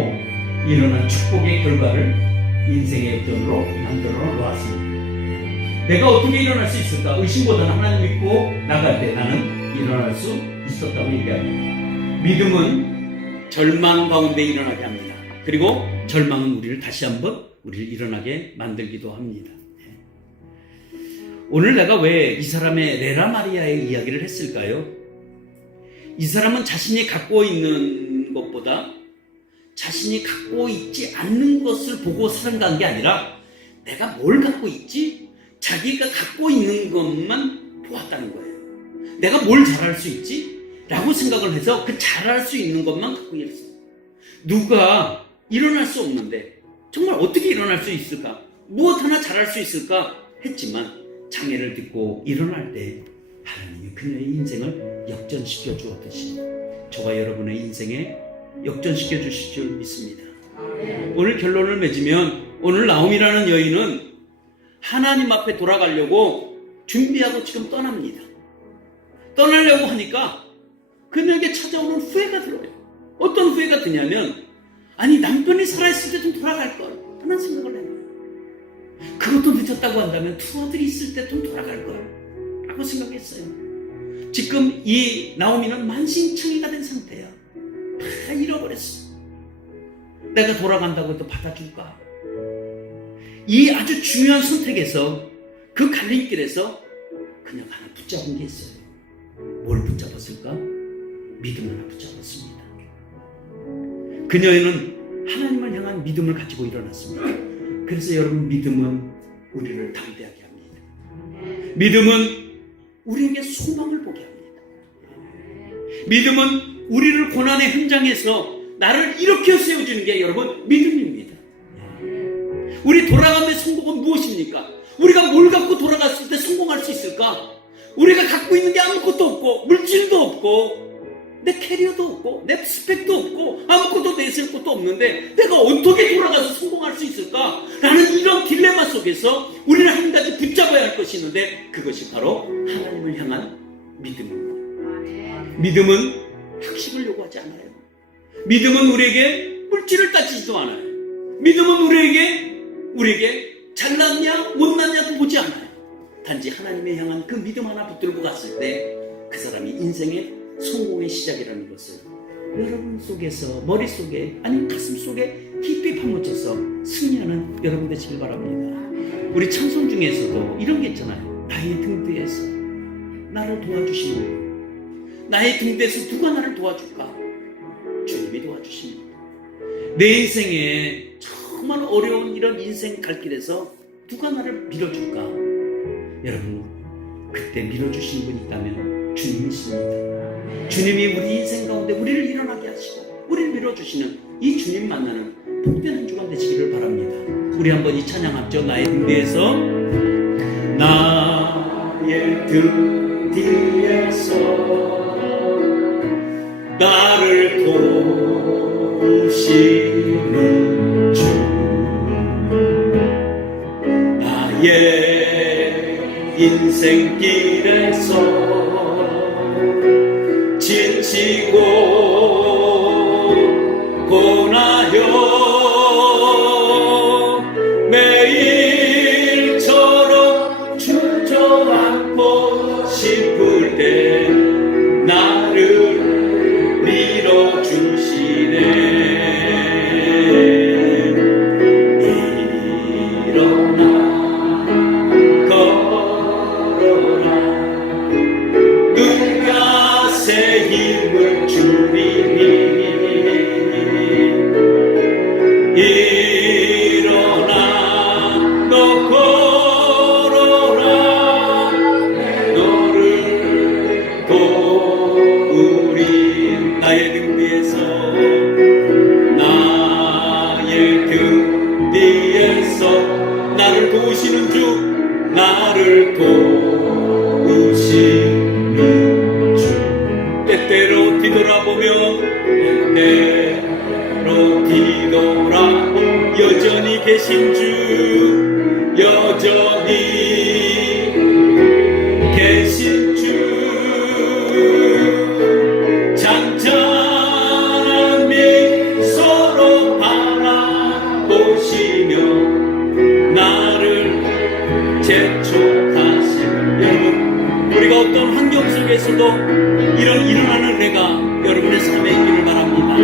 일어난 축복의 결과를 인생의 역전으로 만들어 놓았습니다. 내가 어떻게 일어날 수 있을까? 의심보다는 하나님 믿고 나갈 때 나는 일어날 수 있었다고 얘기합니다. 믿음은 절망 가운데 일어나게 합니다. 그리고 절망은 우리를 다시 한번 우리를 일어나게 만들기도 합니다. 오늘 내가 왜 이 사람의 레나 마리아의 이야기를 했을까요? 이 사람은 자신이 갖고 있는 것보다 자신이 갖고 있지 않는 것을 보고 살아간 게 아니라 내가 뭘 갖고 있지? 자기가 갖고 있는 것만 보았다는 거예요. 내가 뭘 잘할 수 있지? 라고 생각을 해서 그 잘할 수 있는 것만 갖고 있어요. 누가 일어날 수 없는데 정말 어떻게 일어날 수 있을까? 무엇 하나 잘할 수 있을까? 했지만 장애를 딛고 일어날 때 하나님이 그녀의 인생을 역전시켜 주었듯이 저와 여러분의 인생에 역전시켜 주실 줄 믿습니다. 오늘 결론을 맺으면 오늘 나옴이라는 여인은 하나님 앞에 돌아가려고 준비하고 지금 떠납니다. 떠나려고 하니까 그녀에게 찾아오는 후회가 들어요. 어떤 후회가 드냐면 아니 남편이 살아있을 때 좀 돌아갈 걸 하는 생각을 해요. 그것도 늦었다고 한다면 두 아들이 있을 때 좀 돌아갈 걸 라고 생각했어요. 지금 이 나오미는 만신창이가 된 상태야. 다 잃어버렸어. 내가 돌아간다고 해도 받아줄까? 이 아주 중요한 선택에서 그 갈림길에서 그냥 하나 붙잡은 게 있어요. 뭘 붙잡았을까? 믿음을 하나 붙잡았습니다. 그녀는 하나님을 향한 믿음을 가지고 일어났습니다. 그래서 여러분 믿음은 우리를 담대하게 합니다. 믿음은 우리에게 소망을 보게 합니다. 믿음은 우리를 고난의 현장에서 나를 일으켜 세워주는 게 여러분 믿음입니다. 우리 돌아감의 성공은 무엇입니까? 우리가 뭘 갖고 돌아갔을 때 성공할 수 있을까? 우리가 갖고 있는 게 아무것도 없고 물질도 없고 내 캐리어도 없고 내 스펙도 없고 아무것도 내세울 것도 없는데 내가 어떻게 돌아가서 성공할 수 있을까? 라는 이런 딜레마 속에서 우리는 한 가지 붙잡아야 할 것이 있는데 그것이 바로 하나님을 향한 믿음입니다. 믿음은 학식을 요구하지 않아요. 믿음은 우리에게 물질을 따지지도 않아요. 믿음은 우리에게 잘났냐 못났냐도 보지 않아요. 단지 하나님을 향한 그 믿음 하나 붙들고 갔을 때 그 사람이 인생의 성공의 시작이라는 것을 여러분 속에서, 머릿속에, 아니면 가슴 속에 깊이 파묻혀서 승리하는 여러분 되시길 바랍니다. 우리 찬송 중에서도 이런 게 있잖아요. 나의 등 뒤에서 나를 도와주시는 분, 나의 등 뒤에서 누가 나를 도와줄까? 주님이 도와주십니다. 내 인생에 정말 어려운 이런 인생 갈 길에서 누가 나를 밀어줄까? 여러분, 그때 밀어주시는 분이 있다면 주님이십니다. 주님이 우리 인생 가운데 우리를 일어나게 하시고 우리를 밀어주시는 이 주님 만나는 복된 주간 되시기를 바랍니다. 우리 한번 이 찬양 합죠. 나의 등 뒤에서, 나의 등 뒤에서 나를 도우시는 주, 나의 인생길에서 지치고 고나요 매일처럼 주저앉고 싶을 때 나를 밀어주시네. 일어나 걸어라, 누가 새 힘을 주리니. 일어나 너 걸어라, 너를 도우리. 나의 등 뒤에서, 나의 등 뒤에서 나를 도우시는 주, 나를 도우시는 주. 때때로 뒤돌아보며, 때때로 뒤돌아보며 여전히 계신 주, 여전히 계신 주. 잔잔한 미소로 바라보시며 나를 재촉하시는 여러분, 우리가 어떤 환경 속에서도 이런 일어나는 은혜가 여러분의 삶에 있기를 바랍니다.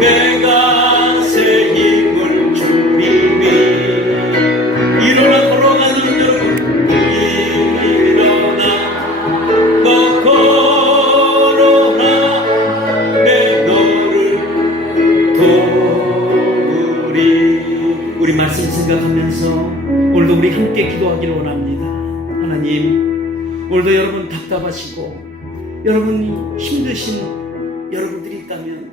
내가 새 힘을 주리니. 일어나 걸어가는 중, 일어나 너 걸어라, 내 너를 도우리. 우리 말씀 생각하면서 오늘도 우리 함께 기도하기를 원합니다. 하나님, 오늘도 여러분 답답하시고 여러분이 힘드신 여러분들이 있다면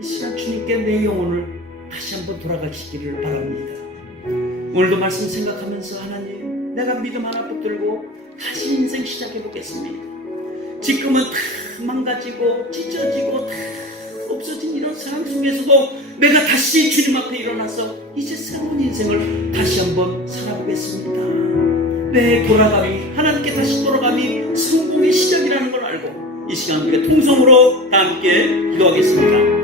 이 시간 주님께 내 영혼을 다시 한번 돌아가시기를 바랍니다. 오늘도 말씀 생각하면서 하나님, 내가 믿음 하나 붙들고 다시 인생 시작해보겠습니다. 지금은 다 망가지고 찢어지고 다 없어진 이런 상황 속에서도 내가 다시 주님 앞에 일어나서 이제 새로운 인생을 다시 한번 살아보겠습니다. 내 돌아감이, 하나님께 다시 돌아감이 성공의 시작이라는 걸 알고 이 시간 우리가 통성으로 다 함께 기도하겠습니다.